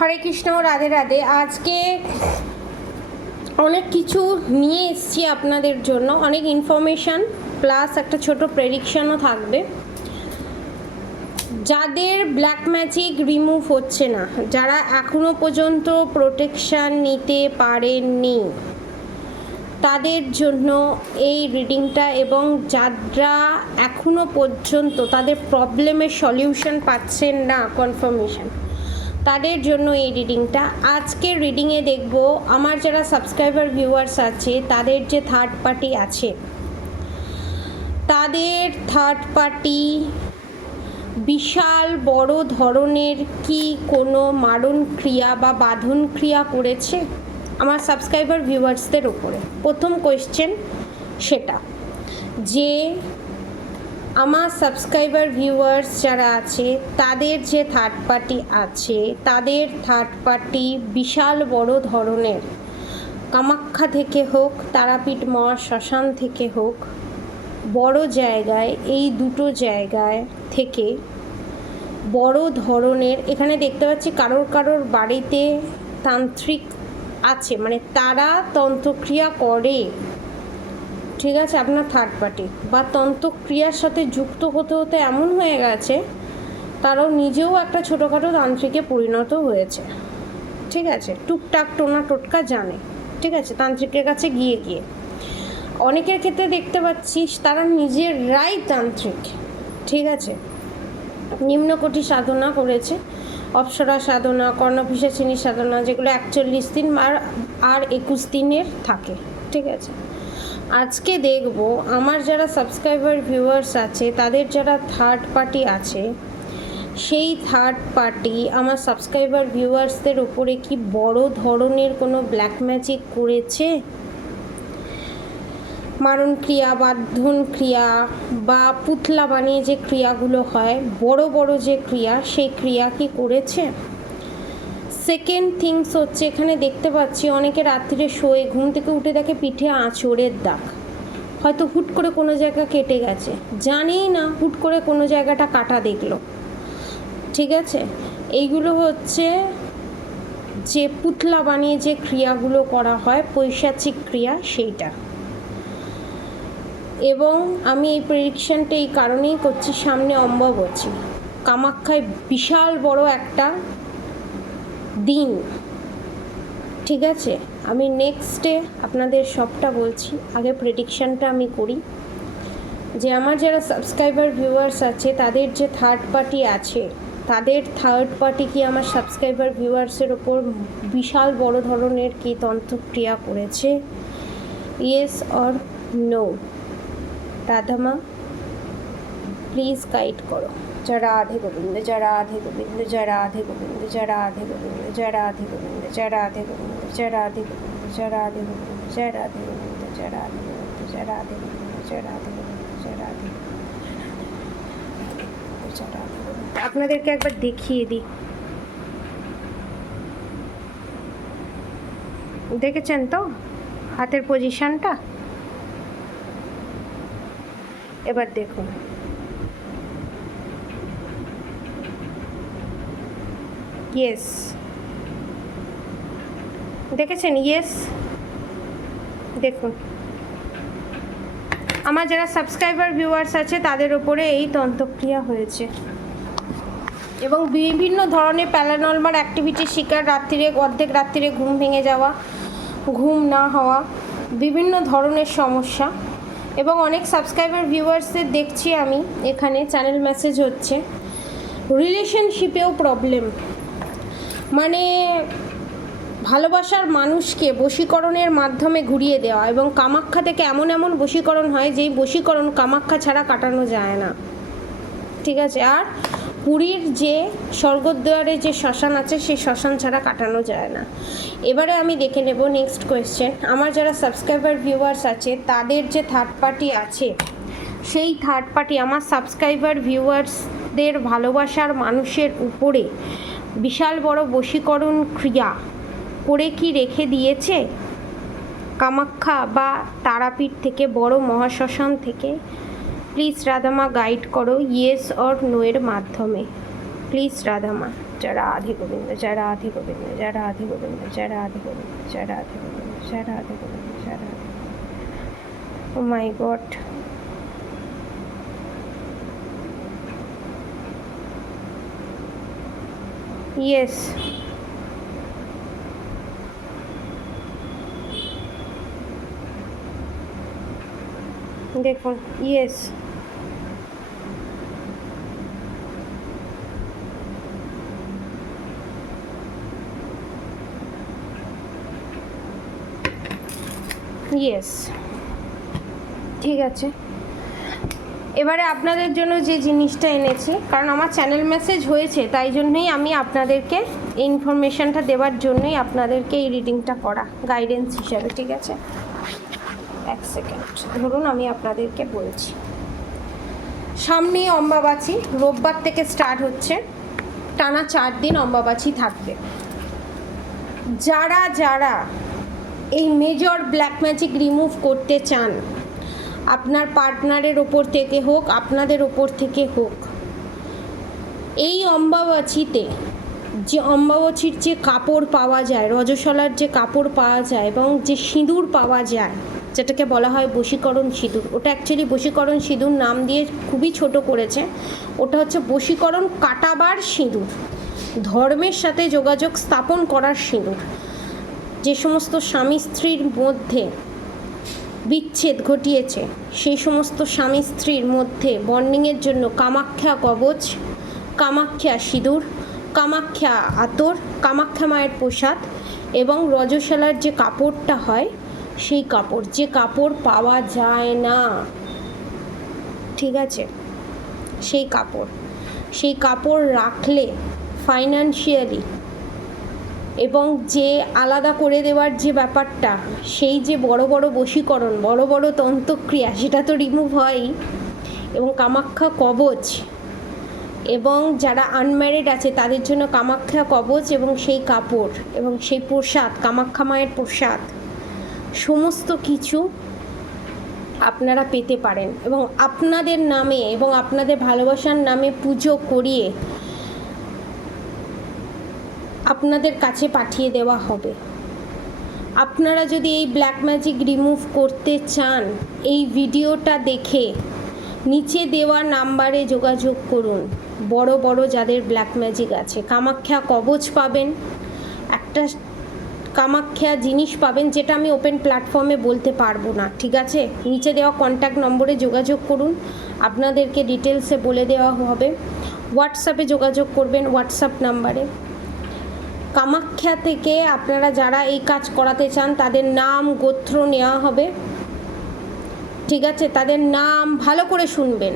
হরে কৃষ্ণ, রাধে রাধে। আজকে অনেক কিছু নিয়ে এসছি আপনাদের জন্য। অনেক ইনফরমেশান প্লাস একটা ছোট প্রেডিকশনও থাকবে। যাদের ব্ল্যাক ম্যাজিক রিমুভ হচ্ছে না, যারা এখনও পর্যন্ত প্রোটেকশান নিতে পারেননি, তাদের জন্য এই রিডিংটা এবং যারা এখনও পর্যন্ত তাদের প্রবলেমের সলিউশন পাচ্ছেন না কনফার্মেশন তাদের জন্য এই রিডিংটা আজকের রিডিংয়ে দেখব, আমার যারা সাবস্ক্রাইবার ভিউয়ার্স আছে, তাদের যে থার্ড পার্টি আছে, তাদের থার্ড পার্টি বিশাল বড় ধরনের কি কোনো মারণ ক্রিয়া বা বাঁধন ক্রিয়া করেছে আমার সাবস্ক্রাইবার ভিউয়ার্সদের ওপরে প্রথম কোয়েশ্চেন সেটা, যে আমার সাবস্ক্রাইবার ভিউয়ার্স যারা আছে, তাদের যে থার্ড পার্টি আছে, তাদের থার্ড পার্টি বিশাল বড় ধরনের। কামাখ্যা থেকে হোক, তারাপীঠ মহা শ্মশান থেকে হোক, বড় জায়গায়, এই দুটো জায়গায় থেকে বড় ধরনের, এখানে দেখতে পাচ্ছি কারোর কারোর বাড়িতে তান্ত্রিক আছে মানে তারা তন্ত্রক্রিয়া করে। ঠিক আছে, আপনার থার্ড পার্টি বা তন্ত্রক্রিয়ার সাথে যুক্ত হতে হতে এমন হয়ে গেছে, তারাও নিজেও একটা ছোটোখাটো তান্ত্রিকে পরিণত হয়েছে। ঠিক আছে, টুকটাক টোনা টোটকা জানে। ঠিক আছে, তান্ত্রিকের কাছে গিয়ে গিয়ে। অনেকের ক্ষেত্রে দেখতে পাচ্ছিস তারা নিজেরাই তান্ত্রিক। ঠিক আছে নিম্নকোটি সাধনা করেছে। অপ্সরা সাধনা কর্ণপিসাচিনী সাধনা, যেগুলো একচল্লিশ দিন আর আর একুশ দিনের থাকে। ঠিক আছে আজকে দেখব আমার যারা সাবস্ক্রাইবার ভিউয়ার্স আছে, তাদের যারা থার্ড পার্টি আছে, সেই থার্ড পার্টি আমার সাবস্ক্রাইবার ভিউয়ার্সদের উপরে কি বড় ধরনের কোনো ব্ল্যাক ম্যাজিক করেছে? মারণ ক্রিয়া বান্ধন ক্রিয়া বা পুতলা বানিয়ে যে ক্রিয়াগুলো হয়, বড় বড় যে ক্রিয়া, সেই ক্রিয়া কি করেছে? সেকেন্ড থিংস হচ্ছে, এখানে দেখতে পাচ্ছি অনেকে রাত্রিরে শোয়ে, ঘুম থেকে উঠে দেখে পিঠে আঁচড়ের দাগ। হয়তো হুট করে কোনো জায়গা কেটে গেছে। জানেই না, হুট করে কোনো জায়গাটা কাটা দেখল। ঠিক আছে? এইগুলো হচ্ছে যে পুতলা বানিয়ে যে ক্রিয়াগুলো করা হয়, পৈশাচিক ক্রিয়া সেইটা। এবং আমি এই প্রেডিকশানটা এই কারণেই করছি, সামনে অম্বাবচী। কামাখ্যায় বিশাল বড় একটা দিন। ঠিক আছে? আমি নেক্সটে আপনাদের সবটা বলছি। আগে প্রেডিকশানটা আমি করি। যে আমার যারা সাবস্ক্রাইবার ভিউয়ার্স আছে, তাদের যে থার্ড পার্টি আছে, তাদের থার্ড পার্টি কি আমার সাবস্ক্রাইবার ভিউয়ার্সের ওপর বিশাল বড় ধরনের কি তন্ত্রক্রিয়া করেছে? Yes or no Radhama please guide করো। জয় রাধে গোবিন্দ জয় রাধে গোবিন্দ জয় রাধে গোবিন্দ জয় রাধে গোবিন্দ জয় রাধে গোবিন্দ জয় রাধে গোবিন্দ জয় রাধে গোবিন্দ জয় রাধে আপনাদেরকে একবার দেখিয়ে দিই দেখেছেন তো হাতের পজিশনটা এবার দেখুন ইয়েস দেখেছেন? ইয়েস দেখুন। আমার যারা সাবস্ক্রাইবার ভিউয়ার্স আছে, তাদের ওপরে এই তন্ত্রক্রিয়া হয়েছে। এবং বিভিন্ন ধরনের প্যারানর্মাল অ্যাক্টিভিটির শিকার রাত্রিরে, অর্ধেক রাত্রিরে ঘুম ভেঙে যাওয়া, ঘুম না হওয়া, বিভিন্ন ধরনের সমস্যা। এবং অনেক সাবস্ক্রাইবার ভিউয়ার্সদের দেখছি আমি। এখানে চ্যানেল মেসেজ হচ্ছে। রিলেশনশিপেও প্রবলেম মানে ভালোবাসার মানুষকে বশীকরণের মাধ্যমে ঘুরিয়ে দেওয়া এবং কামাখ্যা থেকে এমন এমন বশীকরণ হয়, যেই বশীকরণ কামাখ্যা ছাড়া কাটানো যায় না। ঠিক আছে? আর পুরীর যে স্বর্গদ্বারে যে শ্মশান আছে সেই শ্মশান ছাড়া কাটানো যায় না। এবারে আমি দেখে নেব নেক্সট কোয়েশ্চেন আমার যারা সাবস্ক্রাইবার ভিউয়ার্স আছে, তাদের যে থার্ড পার্টি আছে, সেই থার্ড পার্টি আমার সাবস্ক্রাইবার ভিউয়ার্সদের ভালোবাসার মানুষের উপরে বিশাল বড় বশীকরণ ক্রিয়া করে কি রেখে দিয়েছে? কামাখ্যা বা তারাপীঠ থেকে বড় মহাশ্মশান থেকে? প্লিজ রাধামা, গাইড করো ইয়েস অর নো এর মাধ্যমে। প্লিজ রাধামা যারা রাধে গোবিন্দ যারা রাধে গোবিন্দ যারা রাধে গোবিন্দ যারা রাধে গোবিন্দ যারা রাধে গোবিন্দ যারা রাধে গোবিন্দ, জয় Radhe oh my god yes দেখুন ইয়েস ইয়েস ঠিক আছে। এবারে আপনাদের জন্য যে জিনিসটা এনেছি, কারণ আমার চ্যানেল মেসেজ হয়েছে, তাই জন্যই আমি আপনাদেরকে এই ইনফরমেশানটা দেওয়ার জন্যই আপনাদেরকে এই রিডিংটা করা গাইডেন্স হিসাবে, ঠিক আছে? এক সেকেন্ড ধরুন আমি আপনাদেরকে বলছি। সামনে অম্বাবাচি, রোববার থেকে স্টার্ট হচ্ছে, টানা চার দিন অম্বাবাচি থাকবে। যারা যারা এই মেজর ব্ল্যাক ম্যাজিক রিমুভ করতে চান আপনার পার্টনারের ওপর থেকে হোক, আপনাদের ওপর থেকে হোক। এই অম্বাবাচিতে যে অম্বাবাচির যে কাপড় পাওয়া যায় রজসলার যে কাপড় পাওয়া যায় এবং যে সিঁদুর পাওয়া যায়, যেটাকে বলা হয় বশীকরণ সিঁদুর, ওটা অ্যাকচুয়ালি বশীকরণ সিঁদুর নাম দিয়ে খুবই ছোট করেছে। ওটা হচ্ছে বশীকরণ কাটাবার সিঁদুর, ধর্মের সাথে যোগাযোগ স্থাপন করার সিঁদুর। যে সমস্ত স্বামী স্ত্রীর মধ্যে বিচ্ছেদ ঘটিয়েছে। সেই সমস্ত স্বামী স্ত্রীর মধ্যে বন্ডিংয়ের জন্য কামাখ্যা কবচ, কামাখ্যা সিঁদুর, কামাখ্যা আতর, কামাখ্যা মায়ের প্রসাদ এবং রজশালার যে কাপড়টা হয়, সেই কাপড়। যে কাপড় পাওয়া যায় না। ঠিক আছে? সেই কাপড়। সেই কাপড় রাখলে ফাইন্যান্সিয়ালি এবং যে আলাদা করে দেওয়ার যে ব্যাপারটা, সেই যে বড় বড় বশীকরণ, বড় বড় তন্ত্রক্রিয়া সেটা তো রিমুভ হয়ই। এবং কামাখ্যা কবচ, এবং যারা আনম্যারিড আছে, তাদের জন্য কামাখ্যা কবচ এবং সেই কাপড়, এবং সেই প্রসাদ, কামাখ্যা মায়ের প্রসাদ। সমস্ত কিছু আপনারা পেতে পারেন। এবং আপনাদের নামে এবং আপনাদের ভালোবাসার নামে পুজো করিয়ে আপনাদের কাছে পাঠিয়ে দেওয়া হবে। আপনারা যদি এই ব্ল্যাক ম্যাজিক রিমুভ করতে চান, এই ভিডিওটা দেখে নিচে দেওয়া নাম্বারে যোগাযোগ করুন। বড় বড় যাদের ব্ল্যাক ম্যাজিক আছে। কামাখ্যা কবচ পাবেন। একটা কামাখ্যা জিনিস পাবেন যেটা আমি ওপেন প্ল্যাটফর্মে বলতে পারব না, ঠিক আছে? নিচে দেওয়া কন্ট্যাক্ট নম্বরে যোগাযোগ করুন। আপনাদেরকে ডিটেলসে বলে দেওয়া হবে। হোয়াটসঅ্যাপে যোগাযোগ করবেন হোয়াটসঅ্যাপ নাম্বারে। কামাখ্যা থেকে আপনারা যারা এই কাজ করাতে চান, তাদের নাম গোত্র নেওয়া হবে। ঠিক আছে? তাদের নাম ভালো করে শুনবেন।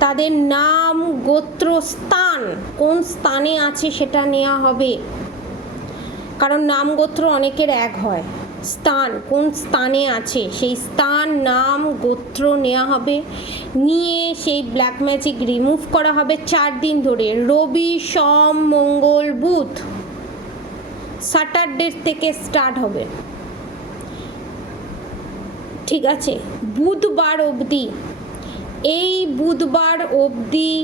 তাদের নাম গোত্র স্থান, কোন স্থানে আছে সেটা নেওয়া হবে। কারণ নাম গোত্র অনেকের এক হয়। স্থান, কোন স্থানে আছে, সেই স্থান, নাম গোত্র নেওয়া হবে। নিয়ে সেই ব্ল্যাক ম্যাজিক রিমুভ করা হবে চার দিন ধরে। রবি, সোম, মঙ্গল, বুধ। স্যাটারডে থেকে স্টার্ট হবে। ঠিক আছে? বুধবার অবধি। এই বুধবার অবধি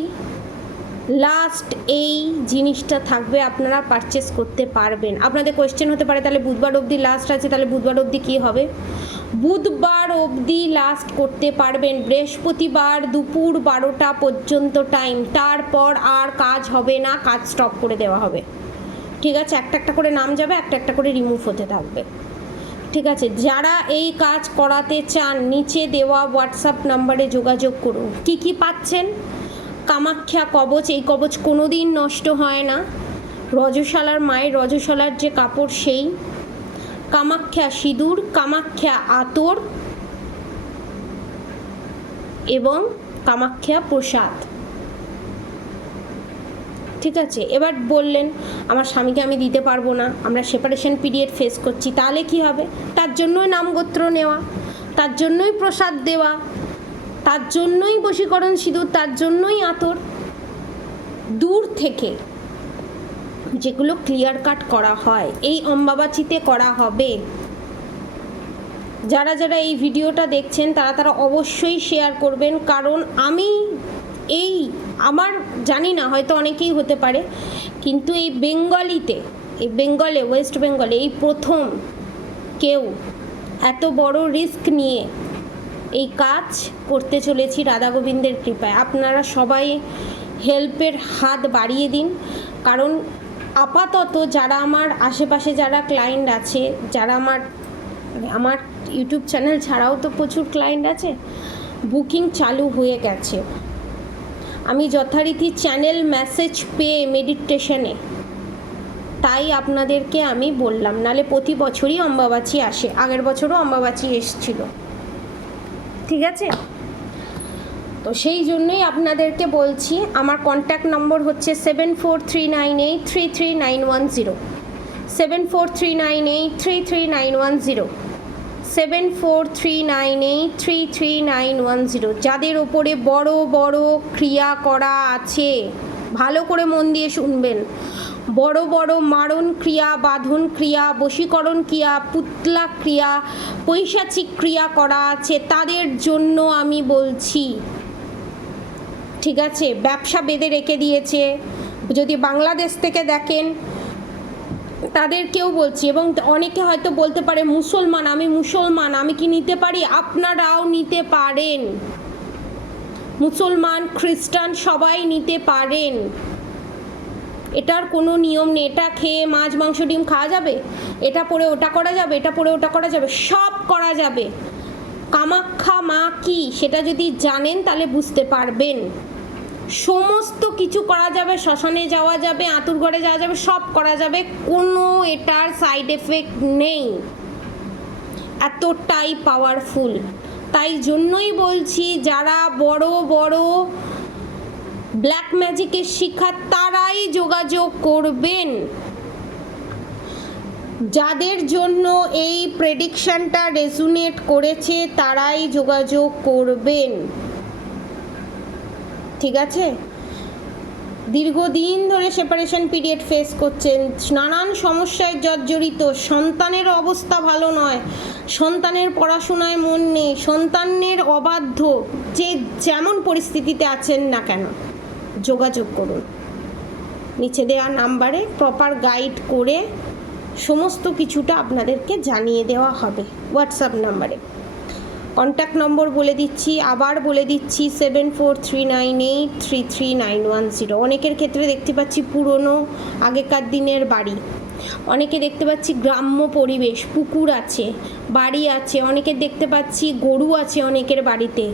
লাস্ট এই জিনিসটা থাকবে, আপনারা পারচেস করতে পারবেন। আপনাদের কোয়েশ্চেন হতে পারে, তাহলে বুধবার অবধি লাস্ট আছে, তাহলে বুধবার অবধি কী হবে? বুধবার অবধি লাস্ট করতে পারবেন। বৃহস্পতিবার দুপুর বারোটা পর্যন্ত টাইম তারপর আর কাজ হবে না, কাজ স্টপ করে দেওয়া হবে। ঠিক আছে, একটা একটা করে নাম যাবে, একটা একটা করে রিমুভ হতে থাকবে। ঠিক আছে, যারা এই কাজ করাতে চান, নিচে দেওয়া হোয়াটসঅ্যাপ নাম্বারে যোগাযোগ করুন। কি কি পাচ্ছেন? কামাখ্যা কবচ, এই কবচ কোনো দিন নষ্ট হয় না। রজশালার মায়ের, রজশালার যে কাপড় সেই। কামাখ্যা সিঁদুর, কামাখ্যা আতর এবং কামাখ্যা প্রসাদ। ঠিক আছে, এবার বললেন, আমার স্বামীকে আমি দিতে পারব না, আমরা সেপারেশন পিরিয়ড ফেস করছি, তাহলে কি হবে? তার জন্যই নামগোত্র নেওয়া, তার জন্যই প্রসাদ দেওয়া, তার জন্যই বশীকরণ সিঁদুর, তার জন্যই আতর। দূর থেকে যেগুলো ক্লিয়ার কাট করা হয়, এই অম্বাবাচিতে করা হবে। যারা যারা এই ভিডিওটা দেখছেন, তারা তারা অবশ্যই শেয়ার করবেন, কারণ আমি এই আমার জানি না, হয়তো অনেকেই হতে পারে, কিন্তু এই বেঙ্গলিতে, এই বেঙ্গলে, ওয়েস্ট বেঙ্গলে এই প্রথম কেউ এত বড় রিস্ক নিয়ে এই কাজ করতে চলেছি রাধা গোবিন্দের কৃপায়। আপনারা সবাই হেল্পের হাত বাড়িয়ে দিন, কারণ আপাতত যারা আমার আশেপাশে যারা ক্লায়েন্ট আছে, যারা আমার আমার ইউটিউব চ্যানেল ছাড়াও তো প্রচুর ক্লায়েন্ট আছে বুকিং চালু হয়ে গেছে। আমি যথারীতি চ্যানেল মেসেজ পেয়ে মেডিটেশনে তাই আপনাদেরকে আমি বললাম, নালে প্রতি বছরই অম্বাবাচি আসে, আগের বছরও অম্বাবাচি এসছিল। ঠিক আছে? তো সেই জন্যই আপনাদেরকে বলছি, আমার কন্ট্যাক্ট নম্বর হচ্ছে seven four three nine eight three three nine one zero seven four three nine eight three three nine one zero seven four three nine eight three three nine one zero যাদের ওপরে বড় বড় ক্রিয়া করা আছে, ভালো করে মন দিয়ে শুনবেন। বড় বড় মারণ ক্রিয়া, বাঁধন ক্রিয়া, বশীকরণ ক্রিয়া, পুতলা ক্রিয়া, পৈশাচিক ক্রিয়া করা আছে, তাদের জন্য আমি বলছি, ঠিক আছে? ব্যবসা বেঁধে রেখে দিয়েছে। যদি বাংলাদেশ থেকে দেখেন তাদেরকেও বলছি এবং অনেকে হয়তো বলতে পারে, মুসলমান, আমি মুসলমান, আমি কি নিতে পারি? আপনারাও নিতে পারেন। মুসলমান, খ্রিস্টান সবাই নিতে পারেন। এটার কোনো নিয়ম নেই। এটা খেয়ে মাছ, মাংস, ডিম খাওয়া যাবে? এটা পরে ওটা করা যাবে? এটা পরে ওটা করা যাবে? সব করা যাবে। কামাখ্যা মা কি? সেটা যদি জানেন তাহলে বুঝতে পারবেন। সমস্ত কিছু করা যাবে, শ্মশানে যাওয়া যাবে, আঁতুর ঘরে যাওয়া যাবে, সব করা যাবে, কোনো এটার সাইড এফেক্ট নেই। এতটাই পাওয়ারফুল তাই জন্যই বলছি, যারা বড় বড় ব্ল্যাক ম্যাজিকের শিক্ষা, তারাই যোগাযোগ করবেন। যাদের জন্য এই প্রেডিকশনটা রেজুনেট করেছে, তারাই যোগাযোগ করবেন। ঠিক আছে? দীর্ঘদিন ধরে সেপারেশন পিরিয়ড ফেস করছেন। নানান সমস্যায় জর্জরিত। সন্তানের অবস্থা ভালো নয়। সন্তানের পড়াশোনায় মন নেই। সন্তানের অবাধ্য। যে যেমন পরিস্থিতিতে আছেন না কেন। যোগাযোগ করুন। নিচে দেওয়া নাম্বারে প্রপার গাইড করে সমস্ত কিছুটা আপনাদেরকে জানিয়ে দেওয়া হবে। হোয়াটসঅ্যাপ নাম্বারে। কন্ট্যাক্ট নম্বর বলে দিচ্ছি, আবার বলে দিচ্ছি seven four three nine eight three three nine one zero অনেকের ক্ষেত্রে দেখতে পাচ্ছি পুরনো, আগেকার দিনের বাড়ি। অনেকে দেখতে পাচ্ছি গ্রাম্য পরিবেশ, পুকুর আছে, বাড়ি আছে অনেকের দেখতে পাচ্ছি গরু আছে অনেকের বাড়িতে।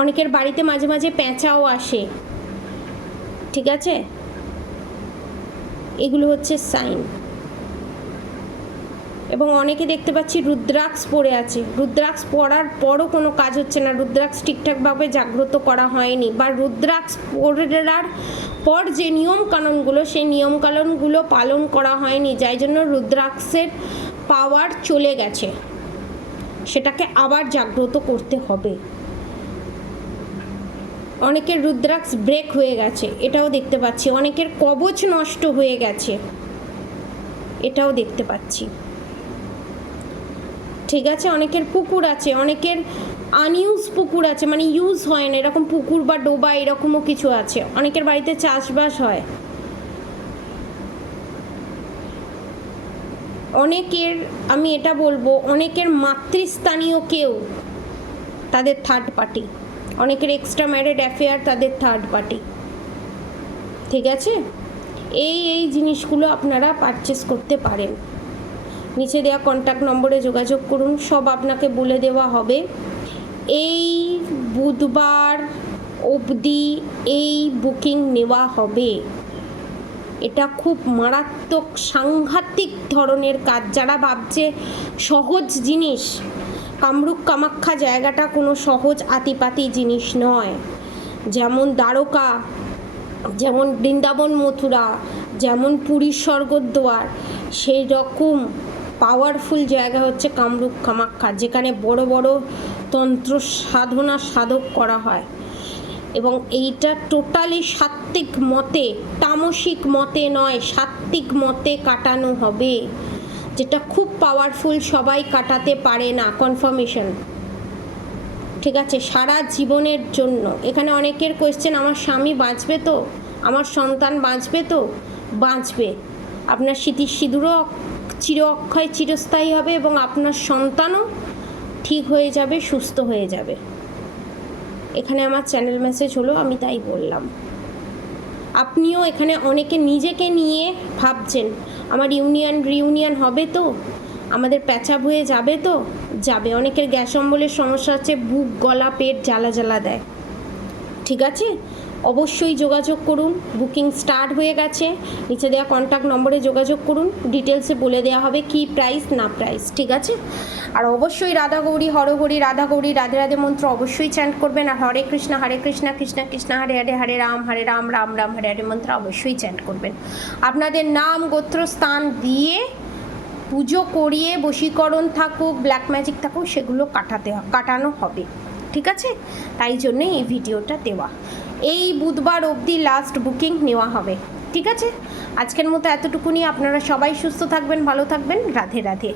অনেকের বাড়িতে মাঝে মাঝে পেঁচাও আসে। ঠিক আছে? এগুলো হচ্ছে সাইন। এবং অনেকে দেখতে পাচ্ছি রুদ্রাক্ষ পড়ে আছে। রুদ্রাক্ষ পড়ার পরও কোনো কাজ হচ্ছে না। রুদ্রাক্ষ ঠিকঠাকভাবে জাগ্রত করা হয়নি বা রুদ্রাক্ষ পড়ার পর যে নিয়ম কানুনগুলো সেই নিয়ম কানুনগুলো পালন করা হয়নি, যাই জন্য রুদ্রাক্ষের পাওয়ার চলে গেছে। সেটাকে আবার জাগ্রত করতে হবে। অনেকের রুদ্রাক্ষ ব্রেক হয়ে গেছে, এটাও দেখতে পাচ্ছি। অনেকের কবচ নষ্ট হয়ে গেছে, এটাও দেখতে পাচ্ছি। ঠিক আছে? অনেকের পুকুর আছে, অনেকের আনইউজ পুকুর আছে মানে ইউজ হয় না। এরকম পুকুর বা ডোবা এরকমও কিছু আছে। অনেকের বাড়িতে চাষবাস হয়। অনেকের, আমি এটা বলব, অনেকের মাতৃস্থানীয় কেউ, তাদের থার্ড পার্টি অনেকের এক্সট্রা ম্যারিড অ্যাফেয়ার তাদের থার্ড পার্টি ঠিক আছে? এই এই জিনিসগুলো আপনারা পারচেস করতে পারেন। নিচে দেওয়া কন্ট্যাক্ট নম্বরে যোগাযোগ করুন, সব আপনাকে বলে দেওয়া হবে। এই বুধবার অবধি এই বুকিং নেওয়া হবে। এটা খুব মারাত্মক, সাংঘাতিক ধরনের কাজ। যারা ভাবছে সহজ জিনিস, কামরূপ কামাখ্যা জায়গাটা কোনো সহজ আতিপাতি জিনিস নয়। যেমন দ্বারকা, যেমন বৃন্দাবন মথুরা, যেমন পুরীর স্বর্গদ্বার, সেই রকম পাওয়ারফুল জায়গা হচ্ছে কামরূপ কামাখ্যা যেখানে বড় বড় তন্ত্র সাধনা সাধক করা হয়। এবং এইটা টোটালি সাত্ত্বিক মতে, তামসিক মতে নয়, সাত্ত্বিক মতে কাটানো হবে, যেটা খুব পাওয়ারফুল সবাই কাটাতে পারে না কনফার্মেশন ঠিক আছে, সারা জীবনের জন্য। এখানে অনেকের কোয়েশ্চেন আমার স্বামী বাঁচবে তো? আমার সন্তান বাঁচবে তো? বাঁচবে। আপনার স্মৃতির সিঁদুরও চির অক্ষয় চিরস্থায়ী হবে এবং আপনার সন্তানও ঠিক হয়ে যাবে, সুস্থ হয়ে যাবে। এখানে আমার চ্যানেল মেসেজ হলো, আমি তাই বললাম। আপনিও এখানে অনেকে নিজেকে নিয়ে ভাবছেন, আমার ইউনিয়ন রিউনিয়ন হবে তো? আমাদের প্যাচাপ হয়ে যাবে তো? যাবে। অনেকের গ্যাস অম্বলের সমস্যা আছে, বুক, গলা, পেট জ্বালা জ্বালা দেয়। ঠিক আছে? অবশ্যই যোগাযোগ করুন। বুকিং স্টার্ট হয়ে গেছে। নিচে দেওয়া কন্ট্যাক্ট নম্বরে যোগাযোগ করুন। ডিটেলসে বলে দেওয়া হবে কি প্রাইস না প্রাইস ঠিক আছে? আর অবশ্যই রাধা গৌরী হরগৌরী রাধা গৌরী, রাধে রাধে মন্ত্র অবশ্যই চ্যান্ট করবেন। আর হরে কৃষ্ণ হরে কৃষ্ণ কৃষ্ণ কৃষ্ণ, হরে হরে হরে রাম হরে রাম রাম রাম, হরে হরে মন্ত্র অবশ্যই চ্যান্ট করবেন। আপনাদের নাম, গোত্র, স্থান দিয়ে পুজো করিয়ে বশীকরণ থাকুক ব্ল্যাক ম্যাজিক থাকুক, সেগুলো কাটাতে কাটানো হবে। ঠিক আছে? তাই জন্যে এই ভিডিওটা দেওয়া। এই বুধবার অবধি লাস্ট বুকিং নেওয়া হবে। ঠিক আছে? আজকের মতো এতটুকুনি। আপনারা সবাই সুস্থ থাকবেন, ভালো থাকবেন। রাধে রাধে।